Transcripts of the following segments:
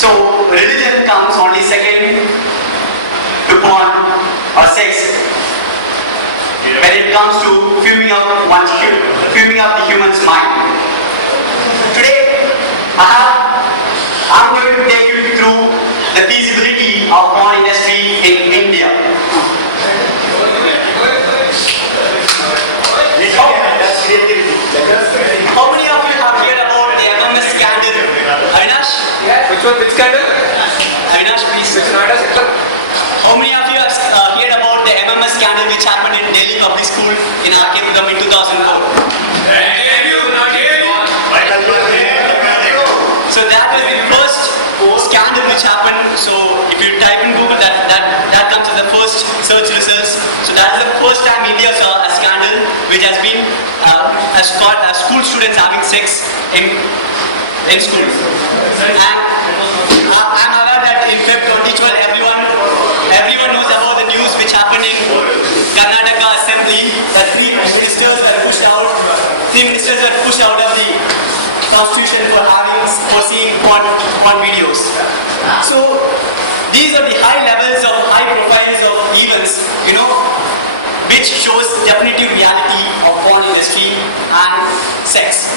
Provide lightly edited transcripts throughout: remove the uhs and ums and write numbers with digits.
So religion comes only second to porn or sex when it comes to fuming up the human's mind. Today, I'm going to take you through the feasibility of porn industry in India. How many of you have heard about the MMS scandal? Avinash? Yeah. Which scandal? Avinash, please. Which Noida sector? How many of you have heard about the MMS scandal which happened in Delhi Public School in Arkansas in 2004? So that was the first scandal which happened. So if you type in Google, that comes as the first search results. So that is the first time India saw a scandal which has been school students having sex in school. And I'm aware that in February 2012, everyone knows about the news which happened in Karnataka Assembly that three ministers were pushed out of the constitution for seeing porn videos. So these are the high profiles of events, which shows definitive reality of porn industry and sex.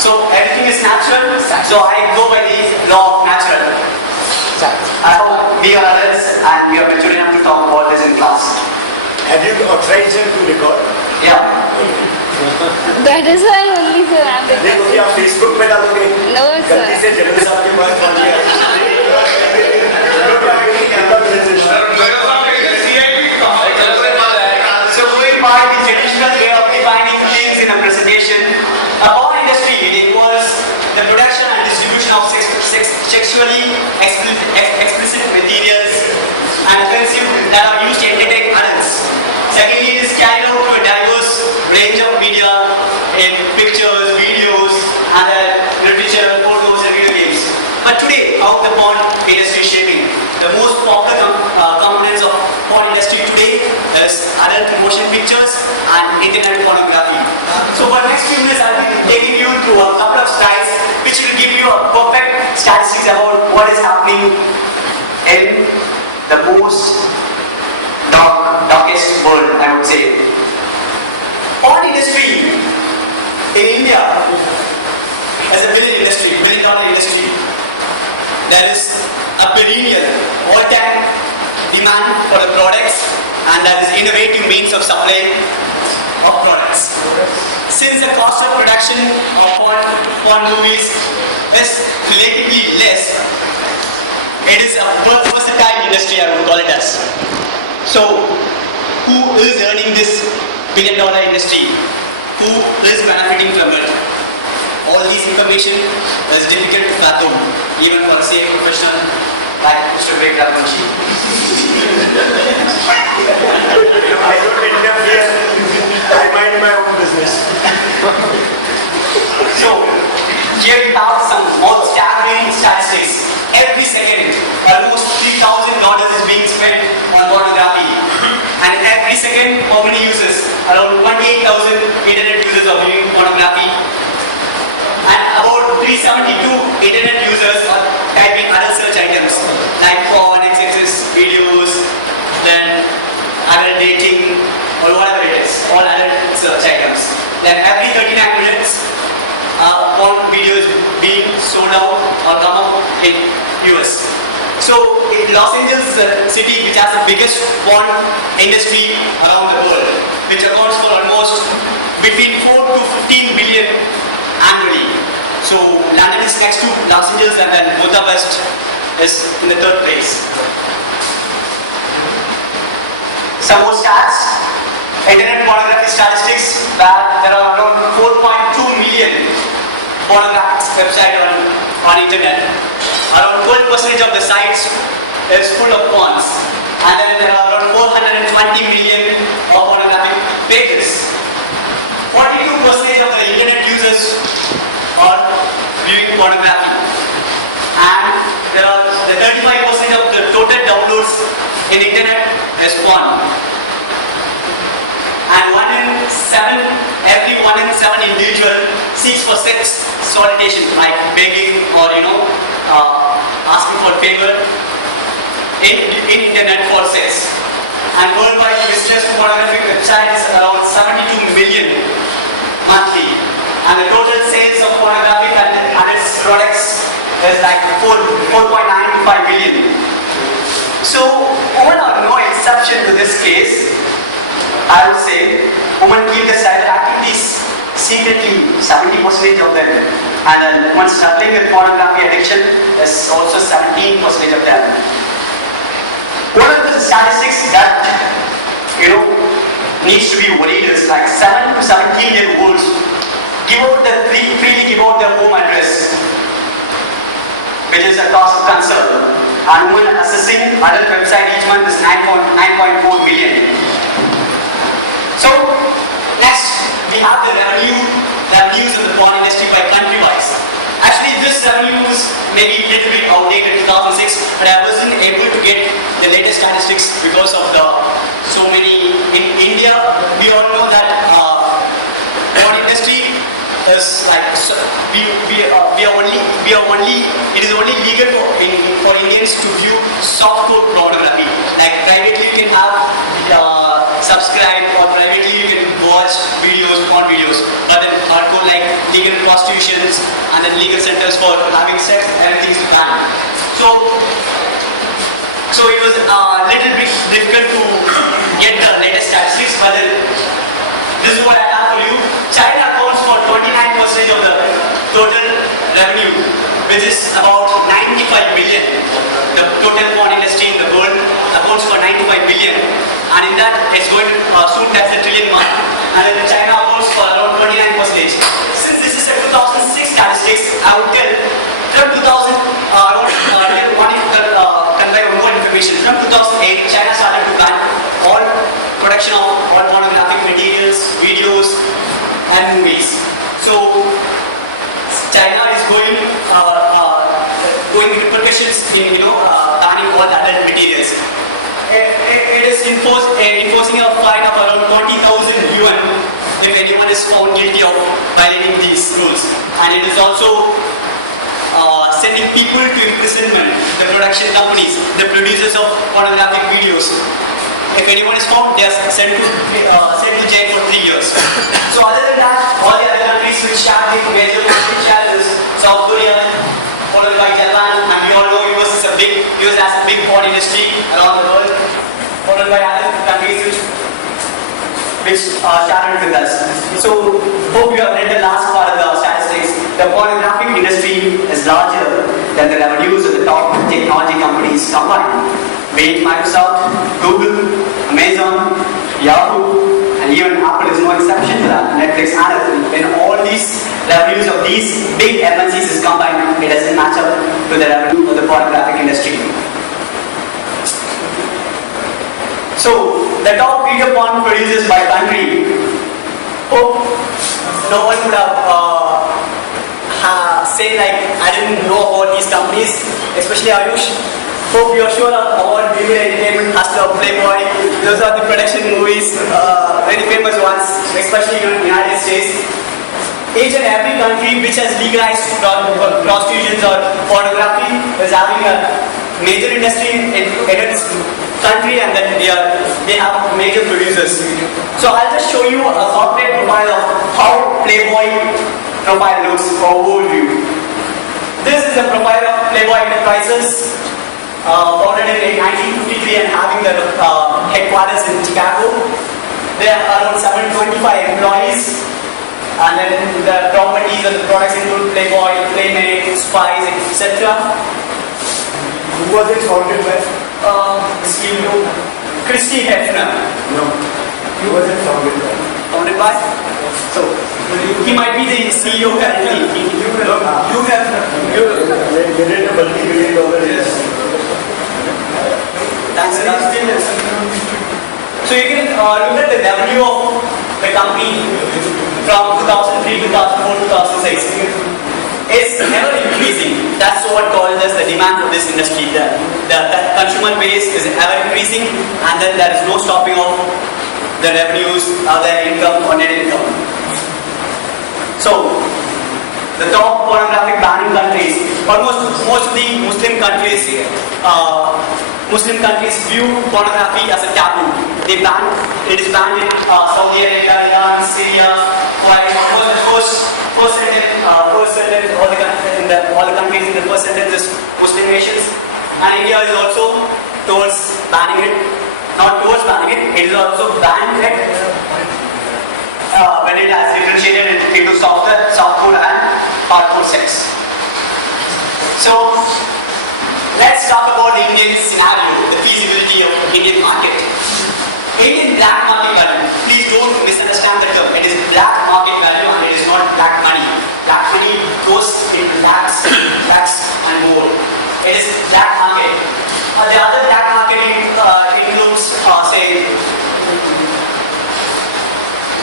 So everything is natural, so I go by the law of natural. I hope we are adults and we are mature enough to talk about this in class. Have you authorized him to record? Yeah. That is why only sir I am देखो कि आप Facebook पे डालोगे? No sir. गलती से जल्दी साहब के पास पहुंच गया। So going by the traditional way of defining things in a presentation, a porn industry involves the production and distribution of sexually explicit materials and offensive that are used to entertain adults. Secondly, it is carried out through a diverse range of media in pictures, videos, and literature, photos, and video games. But today, how the porn industry is shaping? The most popular components of porn industry today is adult motion pictures and internet pornography. So for the next few minutes, I'll be taking you through a couple of slides which will give you a perfect statistics about what is happening in the most darkest world, I would say. Porn industry in India is a billion-dollar industry. There is a perennial, all-time demand for the products, and there is innovative means of supply of products. Since the cost of production of porn movies is relatively less, it is a versatile industry, I would call it as. So, who is earning this billion-dollar industry? Who is benefiting from it? All this information is difficult to fathom, even for a safe professional like Mr. Vivek Raghuvanshi. I don't interfere. I mind my own business. So, here we have some more staggering statistics. Every second, almost $3,000 is being spent on pornography. And every second, how many users? Around 28,000 internet users are viewing pornography. And about 372 internet users are typing other search items like porn, XXS, videos, then adult dating, or whatever it is. All adult search items. Then every 39 minutes, porn videos being sold out or come up in US. So in Los Angeles is a city which has the biggest porn industry around the world, which accounts for almost between 4 to 15 billion annually. So London is next to Los Angeles, and then Budapest is in the third place. Some more stats. Internet pornography statistics, that there are around 4.2 million pornographic websites on internet. Around 12% of the sites is full of porns, and then there are around 420 million of pornographic pages. 42% of the internet users are viewing pornography, and there are the 35% of the total downloads in internet is porn. And every one in seven individual seeks for sex solicitation, like begging or asking for favor in internet for sex. And worldwide visitors to pornographic websites around 72 million monthly. And the total sales of pornographic and its products is like 4.925 billion. So women are no exception to this case. I would say women keep the cyber activities secretly, 70% of them. And then women struggling with pornography addiction is also 17% of them. What are the statistics that needs to be worried is like 7 to 17-year-olds freely give out their home address, which is a cause of concern. And women accessing adult website each month is 9.4 billion. So next we have the revenues of the porn industry by country-wise. Actually, this revenue was maybe a little bit outdated in 2006, but I wasn't able to get the latest statistics because of so many. In India, we all know that porn industry is like it is only legal for Indians to view softcore pornography. Like privately you can have subscribe, or privately you can watch porn videos, but then hardcore like legal prostitutions and then legal centers for having sex, everything is banned. So it was a little bit difficult to get the latest statistics, but then this is what I have for you. China accounts for 29% of the total revenue, which is about 95 billion. The total porn industry in the world accounts for 95 billion, and in that it's going to soon touch the trillion mark. And then China accounts for around 29%. Since this is a 2006 statistics, I would tell from 2000, convey more information. From 2008, China started to ban all production of all pornographic materials, videos, and movies. So China is going into repercussions in banning all other materials. It is enforcing a fine of around 40,000 yuan if anyone is found guilty of violating these rules, and it is also sending people to imprisonment, the production companies, the producers of pornographic videos. If anyone is found, they are sent to jail for 3 years. So other than that, all the other countries which have the major market shares, South Korea, followed by Japan, and we all know US has a big porn industry around the world, followed by other countries which started with us. So hope you have read the last part of the statistics. The pornographic industry is larger than the revenues of the top technology companies combined, be it Microsoft, Google, Amazon, Yahoo, and even Apple is no exception to that. Netflix, and when all these revenues of these big MNCs is combined, it doesn't match up to the revenue of the pornographic industry. So the top video porn producers by country. Hope no one would have say like I didn't know about these companies, especially Ayush. Hope you're sure about Vivid Entertainment, Hustler, Playboy. Those are the production movies, very famous ones, especially in the United States. Each and every country which has legalized prostitutions or pornography is having a major industry in its country, and then they have major producers. So I'll just show you a corporate profile of how Playboy profile looks for overview. This is a profile of Playboy Enterprises, founded in 1953 and having their headquarters in Chicago. There are around 725 employees, and then the properties and the products include Playboy, Playmate, Spice, etc. Who was it founded by? CEO Christy Hefner. No. Who was it founded by? Founded by? So, he might be the CEO currently. You have. They did a multi-billion-dollar investment. Thanks a lot. So you can look at the revenue of the company from 2003, 2004, 2006. It's never increasing. That's what called as the demand for this industry. The consumer base is ever increasing, and then there is no stopping of the revenues, or the income or net income. So the top pornographic banning countries. Almost most of the Muslim countries view pornography as a taboo. It is banned in Saudi Arabia, Iran, Syria, Kuwait. First sentence, all the countries in the first sentence is Muslim nations, and India is also towards banning it. Not towards banning it, it is also banned it when it has differentiated into softcore and hardcore sex. So let's talk about the Indian scenario, the feasibility of Indian market. Indian black market value. Please don't misunderstand the term. It is black market value and it is not black money. Black money goes in lakhs and more. It is black market. The other black market includes, say,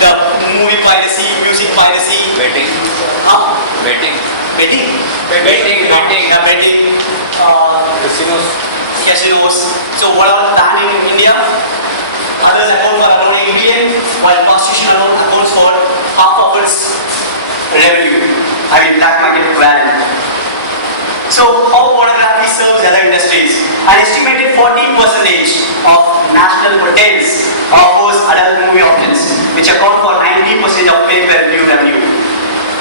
the movie piracy, music piracy. Betting. Betting. Betting. Casinos. So what are banned in India? Others account for around 8 billion, while prostitution alone accounts for half of its revenue. Black market value. So how pornography serves other industries? An estimated 40% of national hotels offers adult movie options, which account for 90% of pay-per-view revenue.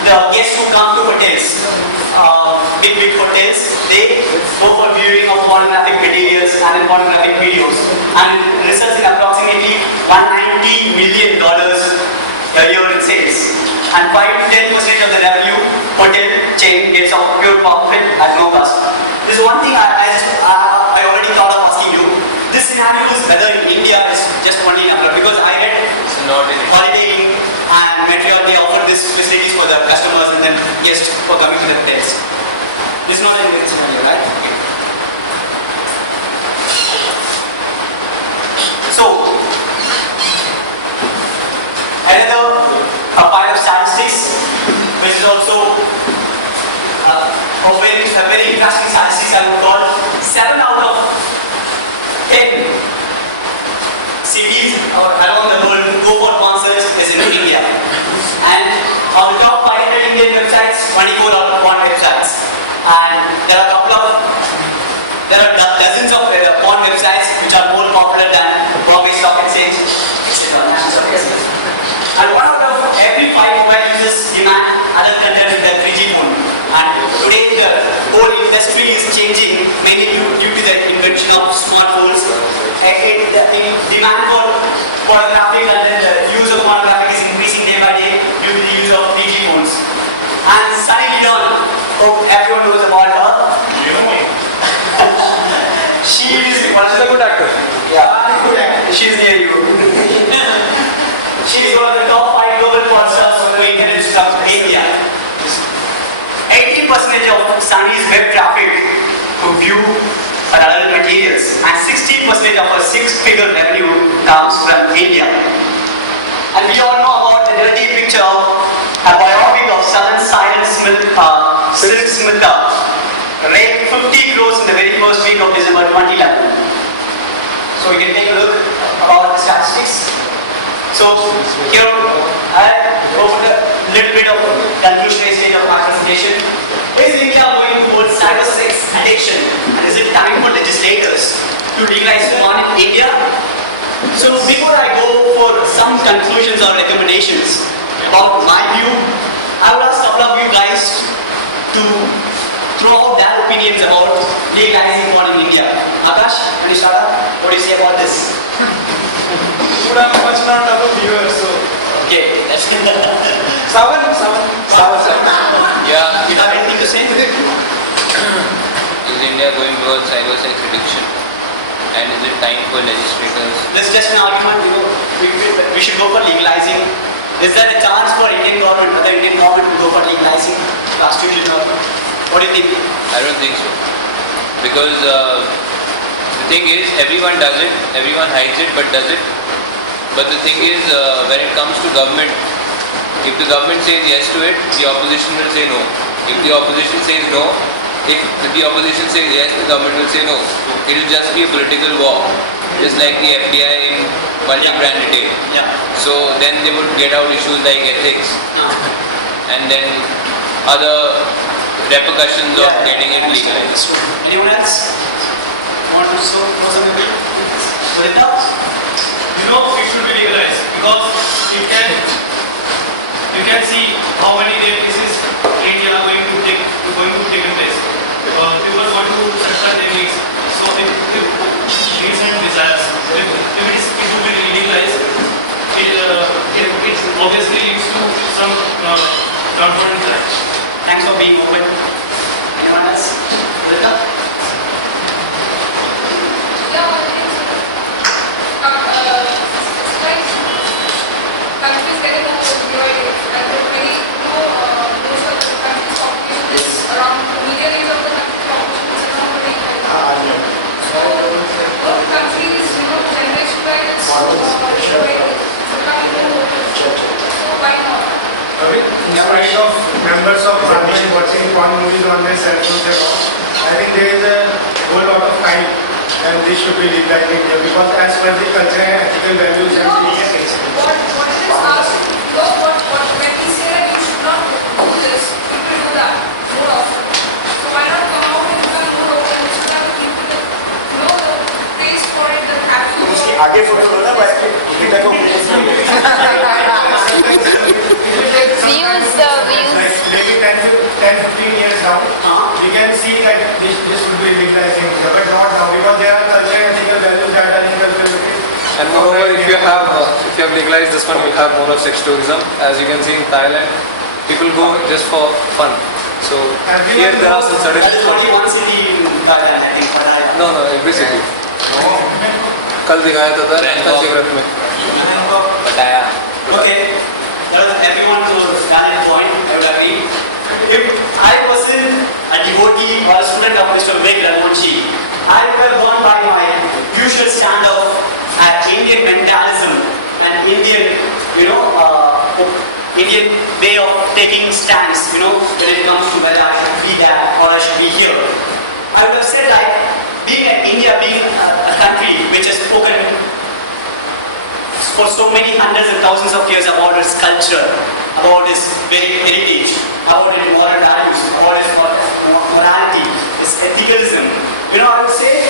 The guests who come to hotels, big hotels, they go for viewing of pornographic materials and pornographic videos, and it results in approximately $190 million a year in sales. And 5-10% of the revenue hotel chain gets of pure profit at no cost. This is one thing I already thought of asking you. This scenario is whether in India is just only in Africa, because I read Holiday Inn and Metro, they offer these facilities for the customers and then guests for coming to the hotels. This is not an Indian scenario, right? So, another part of statistics, which is also a very interesting statistics I would call. 7 out of 10 cities around the world who go for concerts is in India. And on the top 500 Indian websites, 24 are porn websites. And there are dozens of porn websites which are more popular than Bombay Stock Exchange, etc. And 1 out of every 5 mobile users demand other content with their 3G phone. And today the whole industry is changing mainly due to the invention of smartphones. The demand for pornographic and then the use of pornographic is increasing day by day due to the use of 3G phones. And Sunny Leon, hope everyone knows about her. She's a good actor. Yeah, good actor. She's near you. She's one of the top 5 global porn stars doing internet stuff in India. 80% of Sunny's web traffic to view her adult materials, and 60% of her 6-figure revenue comes from India. And we all know about the dirty picture of a biopic of Southern Silk Smitha, raised 50 crores in the very first week of December 2011. So we can take a look about the statistics. So here I go for a little bit of conclusionary stage of my presentation. Is India going towards cyber sex addiction? And is it time for legislators to legalize porn in India? So before I go for some conclusions or recommendations about my view, I would ask a couple of you guys to throw out their opinions about legalizing porn in India. Akash, can you start up? What do you say about this? Would have much not other viewers, so. Okay, that's good. Savan. Yeah. You have anything to say? Is India going towards cyber sex addiction? And is it time for legislators? This is just an argument, we should go for legalizing. Is there a chance for Indian government, whether Indian government will go for legalizing prostitution or what do you think? I don't think so. Because the thing is, everyone does it, everyone hides it, but does it. But the thing is, when it comes to government, if the government says yes to it, the opposition will say no. If the opposition says no, if the opposition says yes, the government will say no. It will just be a political war, just like the FBI in multi-brand retail. Yeah. So then they would get out issues like ethics, and then other repercussions of getting it legalized. Anyone else want to know something? Rita? It should be legalized because you can see how many rape cases in India are going to take place. People want to satisfy their needs. So if needs and desires, if it will be legalized, it obviously leads to some confidence crime. Thanks for being open. Anyone else? Rita? Countries getting more opioid and literally, most of the countries' population is around the median age of the country population is around 25. So, both countries, generation-wise, opioid becoming more opioid. So, why not? In spite of members of parliament watching porn movies on their cell phones and all, I think there is a whole lot of crime and this should be legalized in India because as per the cultural and ethical values and What it is asked, when we say that you should not do this, people do that more often. So why not come out and become more open so that people the taste for it, the happy आगे photo लो ना बैठ के बेटा को Views, like maybe 10-15 years down we can see that this would be legalized in India but not now because there are cultural and ethical values that are inculcated. And moreover, if you have legalized this one, you'll have more of sex tourism. As you can see in Thailand, people go just for fun. So here there are some certain. That is only one city in Thailand, I think. Pattaya. No, every city. कल दिखाया था Bangkok. Geography में. Pattaya. Okay, that was everyone's valid point, I would agree. If I wasn't a devotee or a student of Mr. Vivek Raghuvanshi, I would have gone by my usual stand of Indian mentalism and Indian, Indian way of taking stands, when it comes to whether I should be there or I should be here. I would have said like, India being a country which has spoken for so many hundreds and thousands of years about its culture, about its heritage, about its moral values, about its morality, its ethicalism. I would say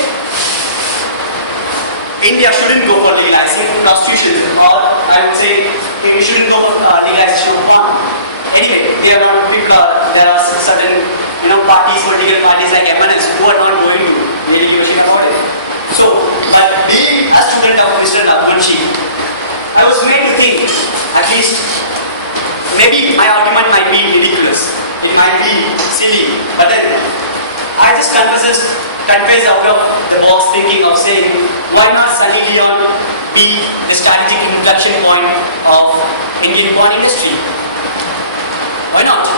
India shouldn't go for legalizing prostitution, or I would say we shouldn't go for legalization of porn. Anyway, there are certain parties, political parties like MNS who are not going to really give a shit about it. So, but being a student of Mr. Raghuvanshi, I was made to think, at least, maybe my argument might be ridiculous, it might be silly, but then I just confess out of the box thinking of saying, why not Sunny Leon be the strategic inflection point of Indian porn industry? Why not?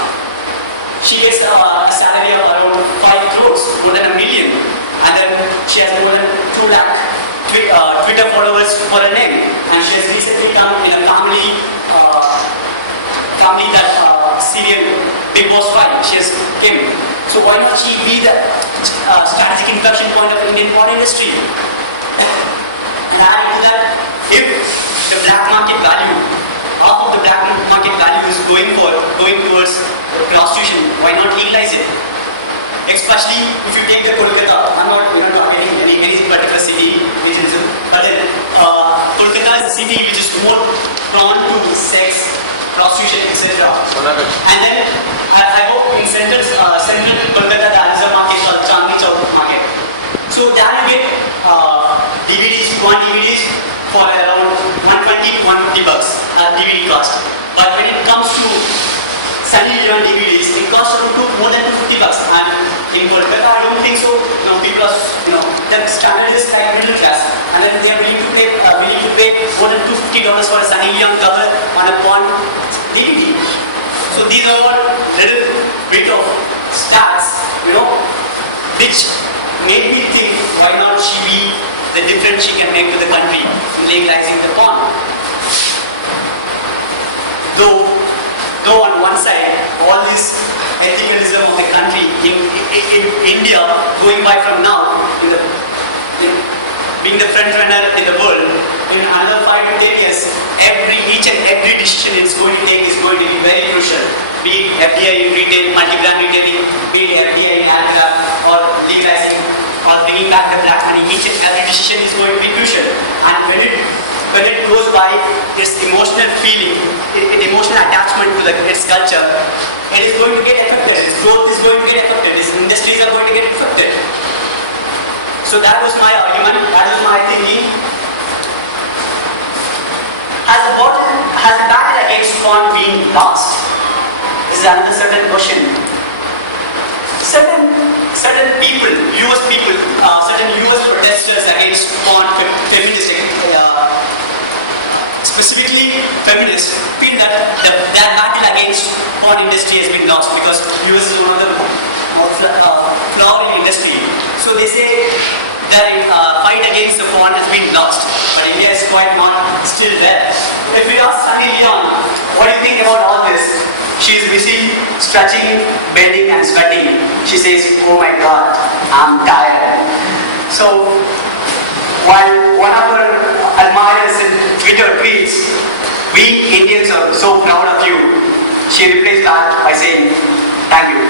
She gets a salary of around 5 crores, more than $1 million, and then she has more than 2 lakh Twitter followers for her name, and she has recently come in a family that serial Big Boss 5. She has came. So why not she be the strategic inflection point of Indian porn industry? And add to that, if the black market value, half of the black market value is going towards prostitution, why not legalize it? Especially if you take the Kolkata, I'm not talking any particular city, but then Kolkata is a city which is more prone to sex, prostitution, etc. And then I hope in central Kolkata there is a market called Chandni Chowk market. So there you get DVDs, you want DVDs for around 120 to 150 bucks DVD cost. But when it comes to Sunny Leon DVDs, it costs around more than 250 bucks. And in Kolkata, I don't think so. People are, the standard is like middle class, and then they are willing to pay more than $250 for a Sunny Leon cover on a porn DVD. So these are all little bit of stats, which made me think, why not she be the difference she can make to the country in legalizing the porn? Though on one side, all this ethicalism of the country in India going by from now, being the front runner in the world, in another 5 to 10 years, each and every decision it's going to take is going to be very crucial. Be it FDI retail, multi-brand retailing, be it FDI handicraft, or legalizing, or bringing back the black money, each and every decision is going to be crucial. And when it goes by this emotional feeling, emotional attachment to its culture, it is going to get affected. Its growth is going to get affected. Its industries are going to get affected. So that was my argument. That was my thinking. Has the battle against porn been lost? This is another certain question. Certain people, certain US protesters against porn, feminists, specifically feminists, feel that that battle against porn industry has been lost because US is one of the most flowering industry. So they say that fight against the porn has been lost, but India is quite not still there. If we ask Sunny Leon, what do you think about all this? She is busy stretching, bending and sweating. She says, oh my God, I'm tired. So, while one of her admirers in Twitter tweets, we Indians are so proud of you, she replies that by saying, thank you.